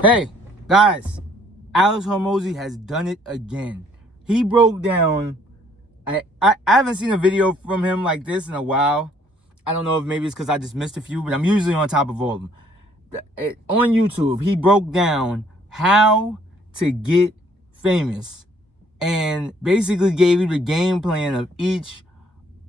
Hey, guys, Alex Hormozi has done it again. He broke down. I haven't seen a video from him like this in a while. I don't know if maybe it's because I just missed a few, but I'm usually on top of all of them. On YouTube, he broke down how to get famous and basically gave you the game plan of each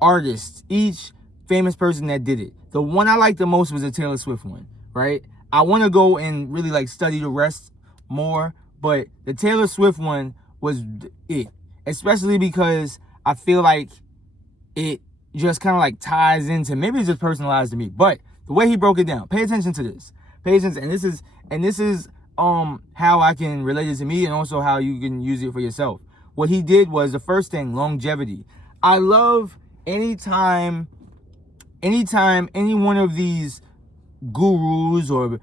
artist, each famous person that did it. The one I liked the most was the Taylor Swift one, right? I want to go and really like study the rest more, but the Taylor Swift one was it, especially because I feel like it just kind of like ties into, maybe it's just personalized to me, but the way he broke it down, pay attention to this. Pay attention, and this is how I can relate it to me and also how you can use it for yourself. What he did was the first thing, longevity. I love anytime any one of these gurus or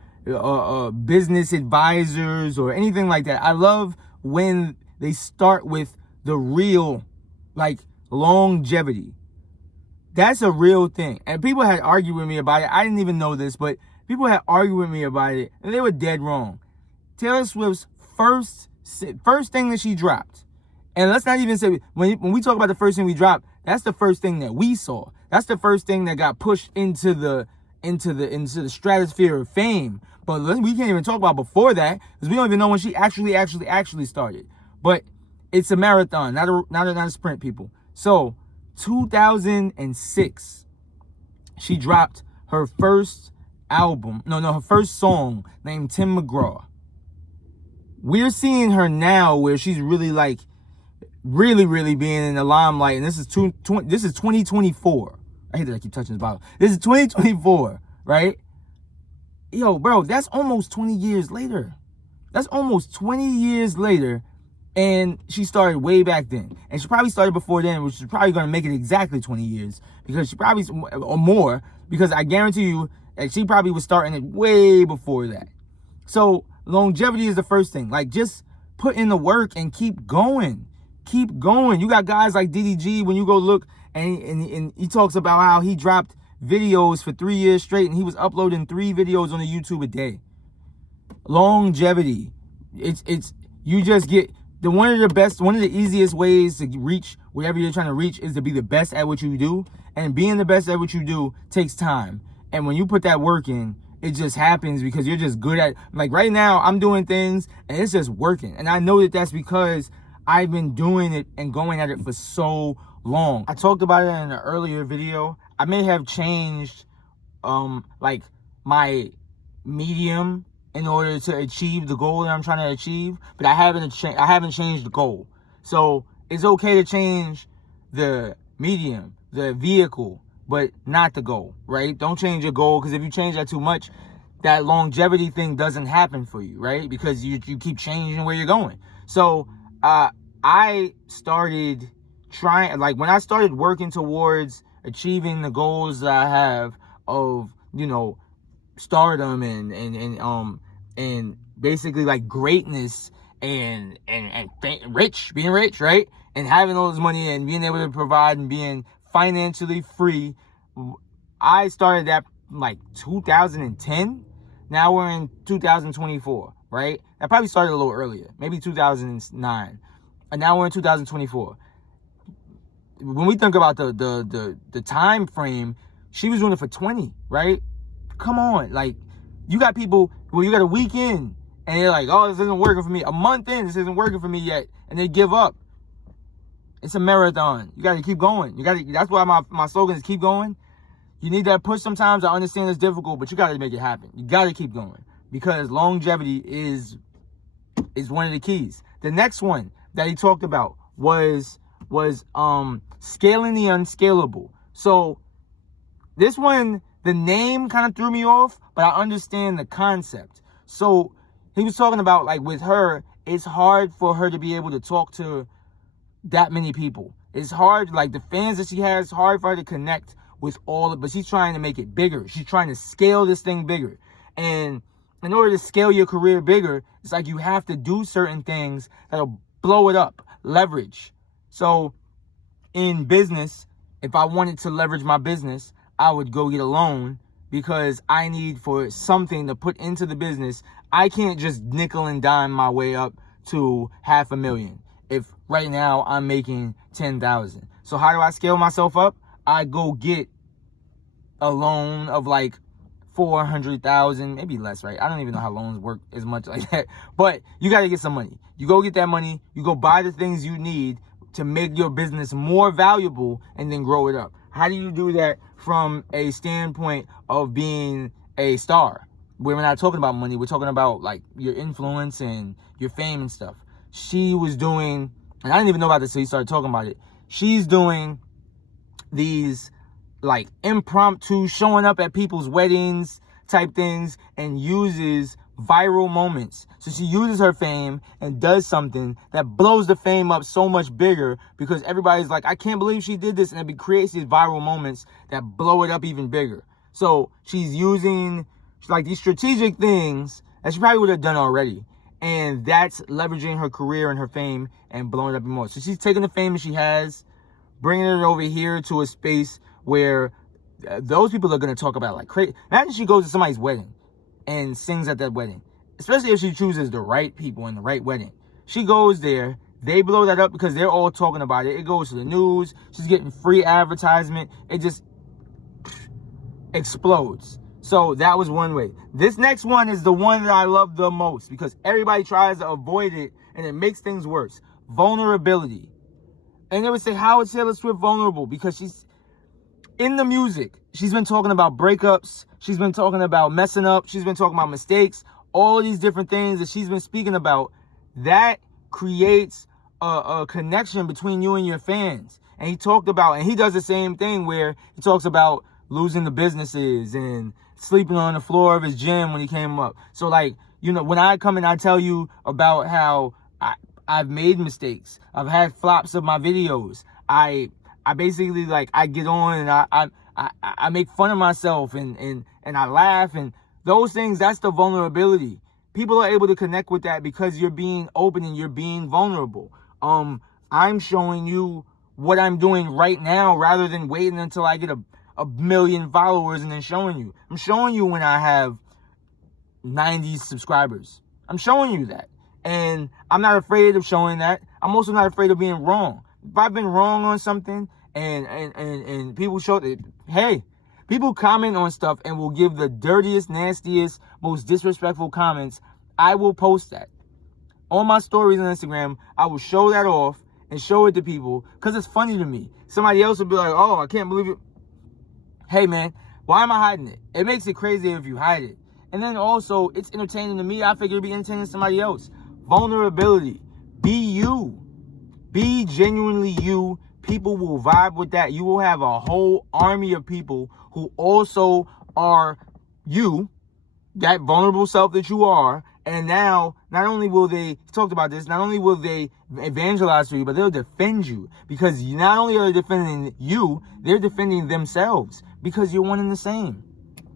business advisors or anything like that, I love when they start with the real, like, longevity. That's a real thing. And people had argued with me about it. I didn't even know this, but people had argued with me about it, and they were dead wrong. Taylor Swift's first thing that she dropped, and let's not even say, when we talk about the first thing we dropped, that's the first thing that we saw. That's the first thing that got pushed into the stratosphere of fame. But we can't even talk about before that, because we don't even know when she actually started. But it's a marathon, not a sprint, people. So 2006, she dropped her first album. Her first song, named Tim McGraw. We're seeing her now where she's really like really being in the limelight, and this is 2024. I hate that I keep touching this bottle. This is 2024, right? Yo, bro, that's almost 20 years later. That's almost 20 years later, and she started way back then. And she probably started before then, which is probably going to make it exactly 20 years, because she probably, or more, because I guarantee you that she probably was starting it way before that. So longevity is the first thing. Like, just put in the work and keep going. Keep going. You got guys like DDG, when you go look, and he talks about how he dropped videos for 3 years straight, and he was uploading 3 videos on the YouTube a day. Longevity. It's you just get one of the easiest ways to reach whatever you're trying to reach is to be the best at what you do. And being the best at what you do takes time. And when you put that work in, it just happens because you're just good at, like, right now I'm doing things and it's just working. And I know that that's because I've been doing it and going at it for so long. I talked about it in an earlier video. I may have changed like my medium in order to achieve the goal that I'm trying to achieve, but I haven't changed the goal. So it's okay to change the medium, the vehicle, but not the goal, right? Don't change your goal, because if you change that too much, that longevity thing doesn't happen for you, right? Because you keep changing where you're going. So I started trying, like, when I started working towards achieving the goals that I have of, stardom and basically like greatness and being rich, right? And having all this money and being able to provide and being financially free. I started that like 2010. Now we're in 2024, right? I probably started a little earlier, maybe 2009. And now we're in 2024. When we think about the time frame, she was doing it for 20, right? Come on, like, you got people, you got a weekend and they're like, oh, this isn't working for me. A month in, this isn't working for me yet, and they give up. It's a marathon. You got to keep going. That's why my slogan is keep going. You need that push sometimes. I understand it's difficult, but you got to make it happen. You got to keep going, because longevity is one of the keys. The next one that he talked about was scaling the unscalable. So this one, the name kind of threw me off, but I understand the concept. So he was talking about, like, with her, it's hard for her to be able to talk to that many people. It's hard, like, the fans that she has, it's hard for her to connect with all of, but she's trying to make it bigger. She's trying to scale this thing bigger. And in order to scale your career bigger, it's like you have to do certain things that'll blow it up, leverage. So in business, if I wanted to leverage my business, I would go get a loan because I need for something to put into the business. I can't just nickel and dime my way up to $500,000 if right now I'm making $10,000. So how do I scale myself up? I go get a loan of like $400,000, maybe less, right? I don't even know how loans work as much like that. But you got to get some money. You go get that money. You go buy the things you need to make your business more valuable and then grow it up. How do you do that from a standpoint of being a star? We're not talking about money. We're talking about like your influence and your fame and stuff. She was doing, and I didn't even know about this until you started talking about it. She's doing these like impromptu showing up at people's weddings type things and uses viral moments. So she uses her fame and does something that blows the fame up so much bigger because everybody's like, I can't believe she did this. And it creates these viral moments that blow it up even bigger. So she's using like these strategic things that she probably would have done already. And that's leveraging her career and her fame and blowing it up even more. So she's taking the fame that she has, bringing it over here to a space where those people are going to talk about it like crazy. Imagine she goes to somebody's wedding and sings at that wedding, especially if she chooses the right people in the right wedding. She goes there, they blow that up because they're all talking about it. It goes to the news. She's getting free advertisement. It just explodes. So that was one way. This next one is the one that I love the most because everybody tries to avoid it and it makes things worse. Vulnerability. And they would say, how is Taylor Swift vulnerable? Because she's in the music. She's been talking about breakups. She's been talking about messing up. She's been talking about mistakes. All of these different things that she's been speaking about. That creates a connection between you and your fans. And he talked about, and he does the same thing where he talks about losing the businesses and sleeping on the floor of his gym when he came up. So like, you know, when I come and I tell you about how I've made mistakes, I've had flops of my videos, I basically like, I get on and I make fun of myself and I laugh, and those things, that's the vulnerability. People are able to connect with that because you're being open and you're being vulnerable. I'm showing you what I'm doing right now rather than waiting until I get a million followers and then showing you. I'm showing you when I have 90 subscribers. I'm showing you that. And I'm not afraid of showing that. I'm also not afraid of being wrong. If I've been wrong on something and people show it, hey, people comment on stuff and will give the dirtiest, nastiest, most disrespectful comments. I will post that. On my stories on Instagram, I will show that off and show it to people because it's funny to me. Somebody else will be like, oh, I can't believe it. Hey, man, why am I hiding it? It makes it crazier if you hide it. And then also, it's entertaining to me. I figure it'd be entertaining to somebody else. Vulnerability. Be you. Be genuinely you. People will vibe with that. You will have a whole army of people who also are you, that vulnerable self that you are. And now, not only will they, talked about this, not only will they evangelize for you, but they'll defend you. Because not only are they defending you, they're defending themselves. Because you're one and the same.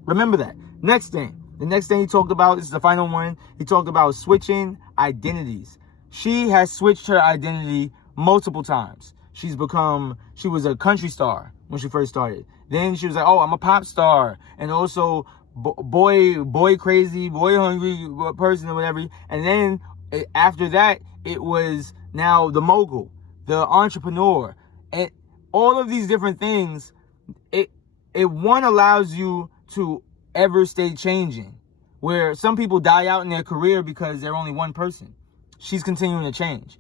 Remember that. Next thing. The next thing he talked about, this is the final one. He talked about switching identities. She has switched her identity multiple times. She was a country star when she first started. Then she was like, oh, I'm a pop star. And also boy crazy, boy hungry person or whatever. And then after that, it was now the mogul, the entrepreneur. And all of these different things, one allows you to ever stay changing. Where some people die out in their career because they're only one person. She's continuing to change.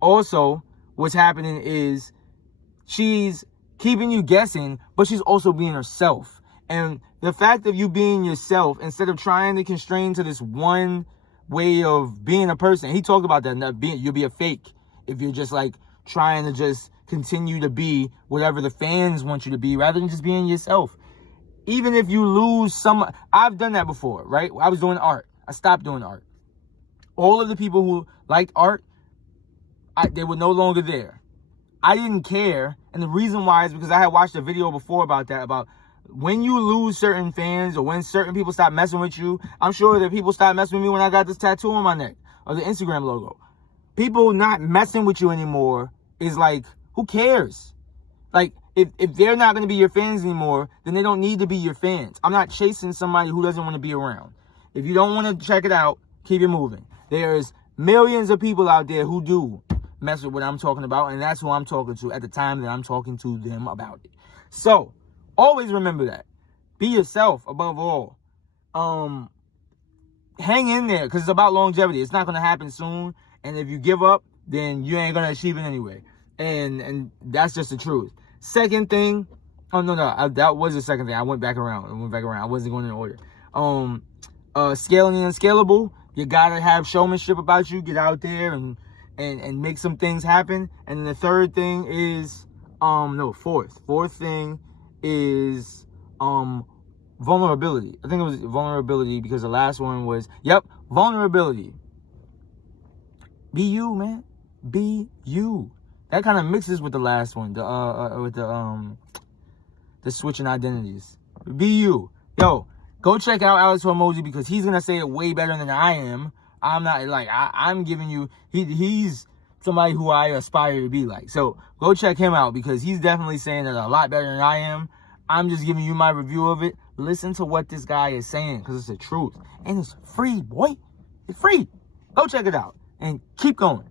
Also, what's happening is she's keeping you guessing, but she's also being herself. And the fact of you being yourself, instead of trying to constrain to this one way of being a person, he talked about that, you'll be a fake if you're just like trying to just continue to be whatever the fans want you to be rather than just being yourself. Even if you lose I've done that before, right? I was doing art. I stopped doing art. All of the people who liked art, they were no longer there. I didn't care. And the reason why is because I had watched a video before about that, about when you lose certain fans or when certain people stop messing with you. I'm sure that people stopped messing with me when I got this tattoo on my neck or the Instagram logo. People not messing with you anymore is like, who cares? Like, If they're not going to be your fans anymore, then they don't need to be your fans. I'm not chasing somebody who doesn't want to be around. If you don't want to check it out, keep it moving. There's millions of people out there who do mess with what I'm talking about, and that's who I'm talking to at the time that I'm talking to them about it. So, always remember that. Be yourself above all. Hang in there, because it's about longevity. It's not going to happen soon, and if you give up, then you ain't going to achieve it anyway. And that's just the truth. Second thing, that was the second thing. I went back around. I wasn't going in order. Scaling the unscalable. You gotta have showmanship about you. Get out there and make some things happen. And then the third thing is fourth thing is vulnerability. I think it was vulnerability because the last one was vulnerability. Be you, man. Be you. That kind of mixes with the last one, the switching identities. Be you. Yo, go check out Alex Hormozi because he's gonna say it way better than I am. I'm not like I'm giving you. He's somebody who I aspire to be like. So go check him out because he's definitely saying it a lot better than I am. I'm just giving you my review of it. Listen to what this guy is saying because it's the truth and it's free, boy. It's free. Go check it out and keep going.